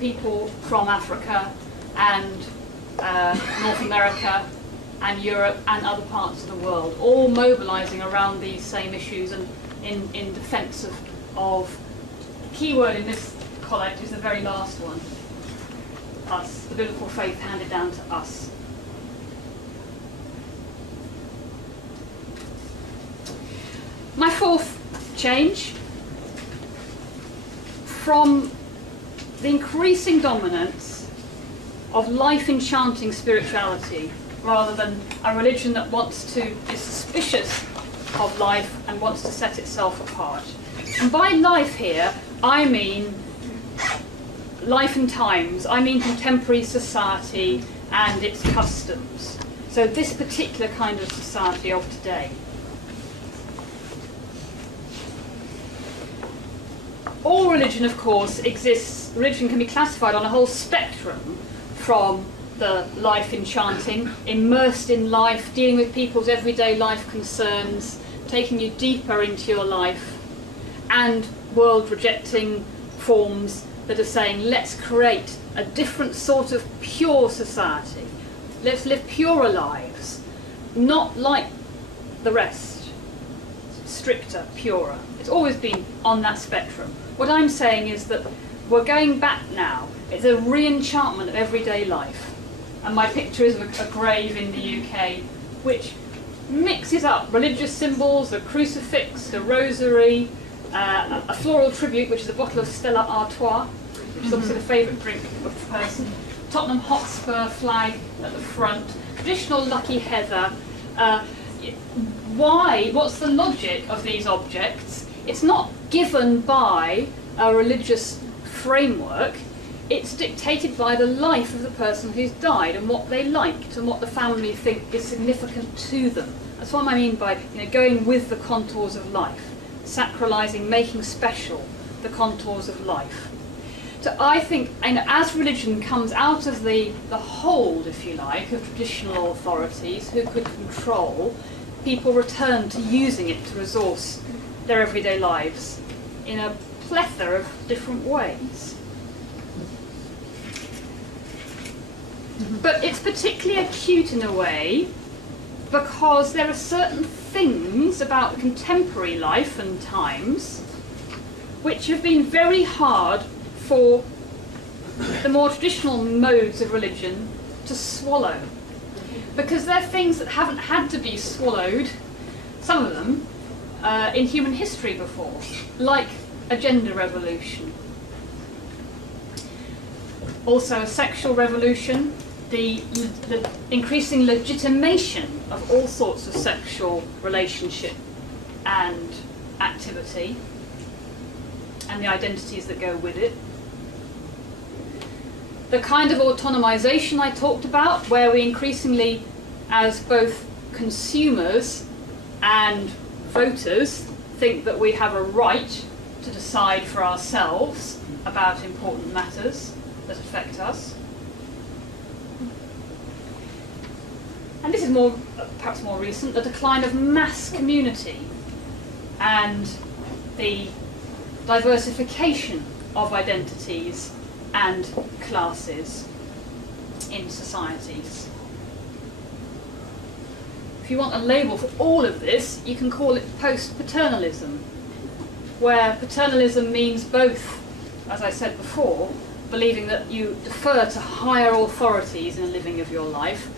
people from Africa and North America and Europe and other parts of the world, all mobilising around these same issues and in defence of the key word in this collect is the very last one, us, the biblical faith handed down to us. My fourth change, from the increasing dominance of life-enchanting spirituality rather than a religion that is suspicious of life and wants to set itself apart. And by life here, I mean life and times, I mean contemporary society and its customs. So this particular kind of society of today. All religion, of course, exists. Religion can be classified on a whole spectrum, from the life enchanting, immersed in life, dealing with people's everyday life concerns, taking you deeper into your life, and world rejecting forms that are saying, let's create a different sort of pure society. Let's live purer lives, not like the rest, stricter, purer. It's always been on that spectrum. What I'm saying is that we're going back now. It's a re-enchantment of everyday life. And my picture is of a grave in the UK which mixes up religious symbols, a crucifix, the rosary, a floral tribute, which is a bottle of Stella Artois, which is obviously the favourite drink of the person, Tottenham Hotspur flag at the front, traditional lucky heather. Why? What's the logic of these objects? It's not given by a religious framework, it's dictated by the life of the person who's died and what they liked and what the family think is significant to them. That's what I mean by going with the contours of life, sacralising, making special the contours of life. So I think, and as religion comes out of the hold, if you like, of traditional authorities who could control, people return to using it to resource their everyday lives in a plethora of different ways. But it's particularly acute in a way because there are certain things about contemporary life and times which have been very hard for the more traditional modes of religion to swallow. Because they're things that haven't had to be swallowed, some of them, in human history before, like a gender revolution. Also a sexual revolution, the increasing legitimation of all sorts of sexual relationship and activity, and the identities that go with it. The kind of autonomization I talked about, where we increasingly, as both consumers and voters, think that we have a right to decide for ourselves about important matters that affect us. And this is more, perhaps more recent, the decline of mass community and the diversification of identities and classes in societies. If you want a label for all of this, you can call it post-paternalism, where paternalism means both, as I said before, believing that you defer to higher authorities in the living of your life,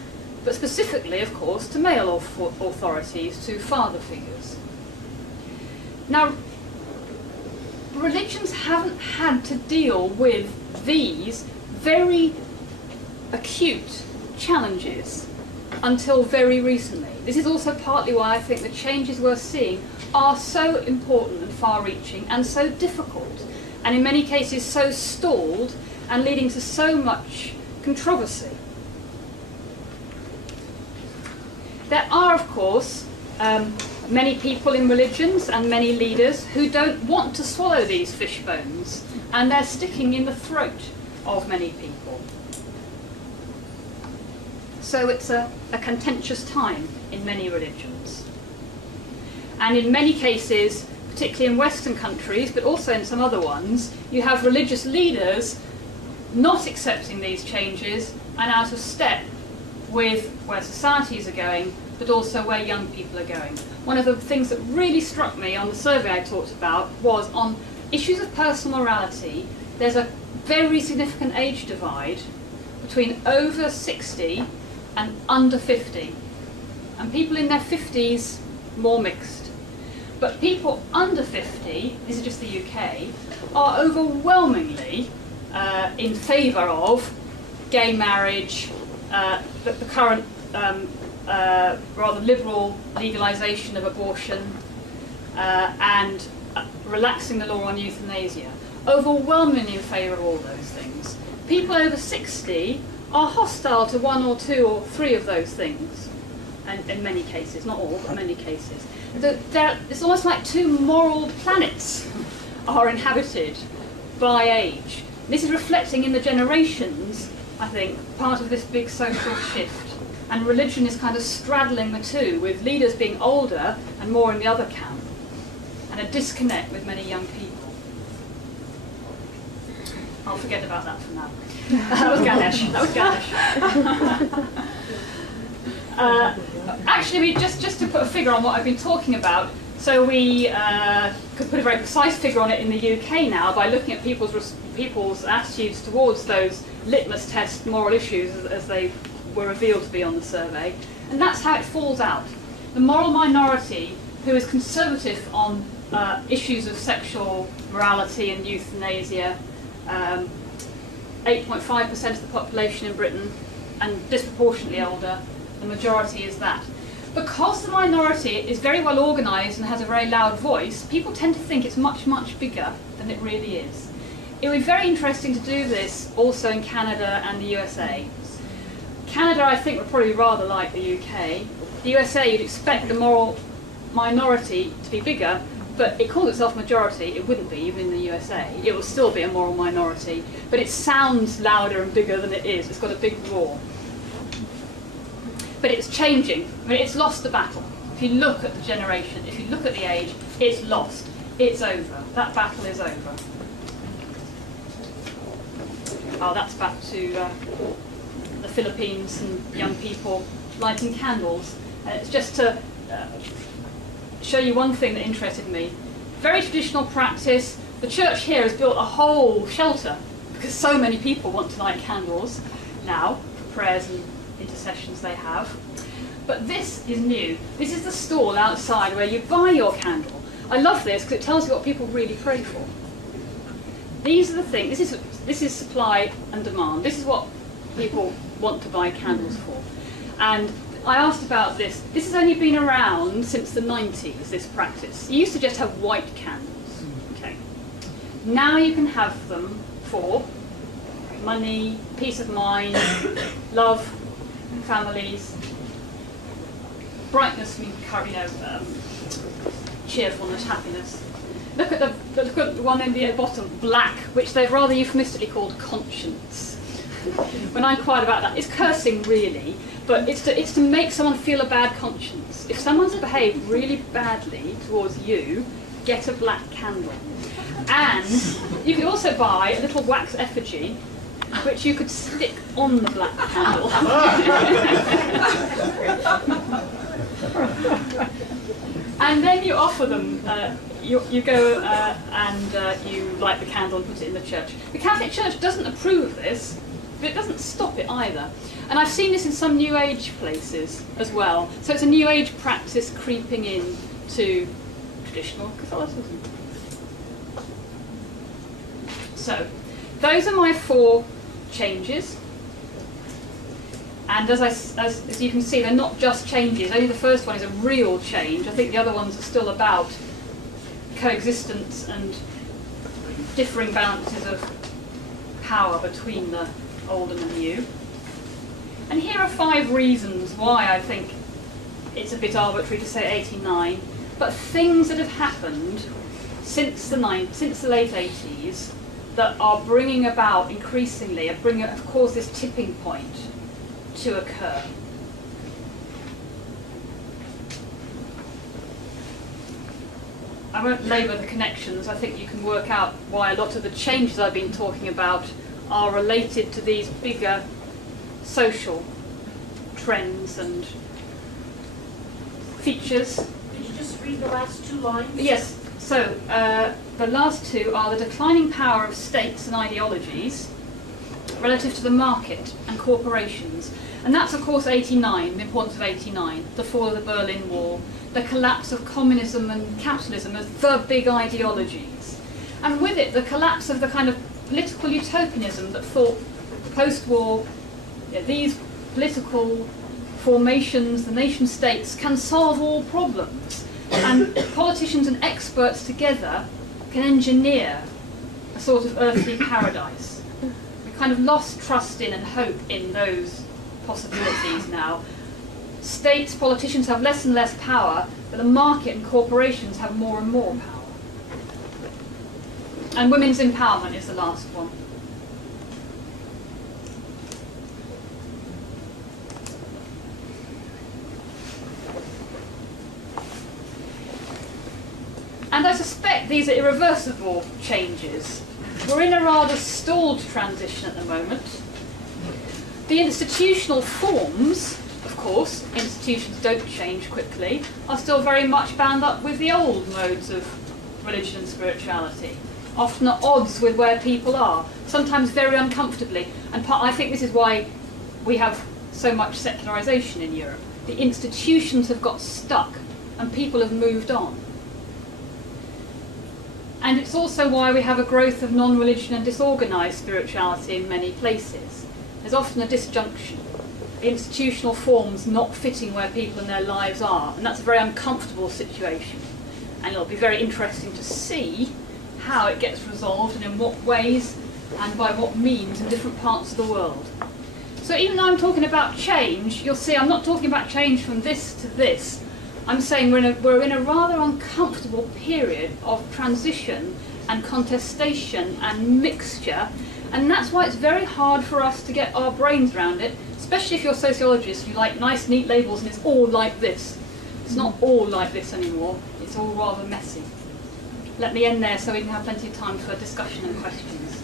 but specifically, of course, to male authorities, to father figures. Now, religions haven't had to deal with these very acute challenges until very recently. This is also partly why I think the changes we're seeing are so important and far-reaching and so difficult, and in many cases so stalled and leading to so much controversy. There are, of course, many people in religions and many leaders who don't want to swallow these fish bones, and they're sticking in the throat of many people. So it's a contentious time in many religions. And in many cases, particularly in Western countries, but also in some other ones, you have religious leaders not accepting these changes and out of step with where societies are going, but also where young people are going. One of the things that really struck me on the survey I talked about was on issues of personal morality. There's a very significant age divide between over 60 and under 50. And people in their 50s, more mixed. But people under 50, this is just the UK, are overwhelmingly in favour of gay marriage, the current rather liberal legalisation of abortion, and relaxing the law on euthanasia. Overwhelmingly in favour of all those things. People over 60 are hostile to one or two or three of those things, and in many cases, not all, but many cases. It's almost like two moral planets are inhabited by age. This is reflecting in the generations, I think, part of this big social shift. And religion is kind of straddling the two, with leaders being older and more in the other camp, and a disconnect with many young people. I'll forget about that for now. That was Ganesh. That was Ganesh. Actually, just to put a figure on what I've been talking about, so we could put a very precise figure on it in the UK now by looking at people's attitudes towards those litmus test moral issues as they were revealed to be on the survey, and that's how it falls out. The moral minority who is conservative on issues of sexual morality and euthanasia, 8.5% of the population in Britain, and disproportionately older, the majority is that. Because the minority is very well organised and has a very loud voice, people tend to think it's much, much bigger than it really is. It would be very interesting to do this also in Canada and the USA. Canada, I think, would probably rather like the UK. The USA, you'd expect the moral minority to be bigger, but it calls itself majority. It wouldn't be, even in the USA. It will still be a moral minority, but it sounds louder and bigger than it is. It's got a big roar. But it's changing. I mean, it's lost the battle. If you look at the generation, if you look at the age, it's lost. It's over. That battle is over. Oh, that's back to the Philippines and young people lighting candles. It's just to show you one thing that interested me. Very traditional practice. The church here has built a whole shelter because so many people want to light candles now for prayers and intercessions they have. But this is new. This is the stall outside where you buy your candle. I love this because it tells you what people really pray for. These are the things. This is supply and demand. This is what people want to buy candles for. And I asked about this. This has only been around since the 90s, this practice. You used to just have white candles. Okay. Now you can have them for money, peace of mind, love, families, brightness, cheerfulness, happiness. Look at the one in the bottom, black, which they've rather euphemistically called conscience. When I inquired about that, it's cursing really, but it's to make someone feel a bad conscience. If someone's behaved really badly towards you, get a black candle. And you could also buy a little wax effigy, which you could stick on the black candle. And then you offer them, you go and you light the candle and put it in the church. The Catholic Church doesn't approve of this, but it doesn't stop it either. And I've seen this in some New Age places as well. So it's a New Age practice creeping in to traditional Catholicism. So those are my 4 changes. And as you can see, they're not just changes. Only the first one is a real change. I think the other ones are still about coexistence and differing balances of power between the old and the new. And here are 5 reasons why I think it's a bit arbitrary to say 89, but things that have happened since the late 80s that are bringing about increasingly, have caused this tipping point to occur. I won't labour the connections. I think you can work out why a lot of the changes I've been talking about are related to these bigger social trends and features. Could you just read the last two lines? Yes, so the last two are the declining power of states and ideologies relative to the market and corporations. And that's, of course, 89, the importance of 89, the fall of the Berlin Wall, the collapse of communism and capitalism as the big ideologies. And with it, the collapse of the kind of political utopianism that thought post-war, these political formations, the nation states, can solve all problems. And politicians and experts together can engineer a sort of earthly paradise. We kind of lost trust in and hope in those possibilities now. States, politicians have less and less power, but the market and corporations have more and more power. And women's empowerment is the last one. And I suspect these are irreversible changes. We're in a rather stalled transition at the moment. The institutional forms, of course, institutions don't change quickly, are still very much bound up with the old modes of religion and spirituality, often at odds with where people are, sometimes very uncomfortably. And I think this is why we have so much secularisation in Europe. The institutions have got stuck and people have moved on. And it's also why we have a growth of non-religion and disorganised spirituality in many places. There's often a disjunction, the institutional forms not fitting where people in their lives are, and that's a very uncomfortable situation. And it'll be very interesting to see how it gets resolved and in what ways and by what means in different parts of the world. So even though I'm talking about change, you'll see I'm not talking about change from this to this. I'm saying we're in a rather uncomfortable period of transition and contestation and mixture, and that's why it's very hard for us to get our brains around it, especially if you're sociologists, you like nice neat labels and it's all like this. It's not all like this anymore, it's all rather messy. Let me end there so we can have plenty of time for discussion and questions.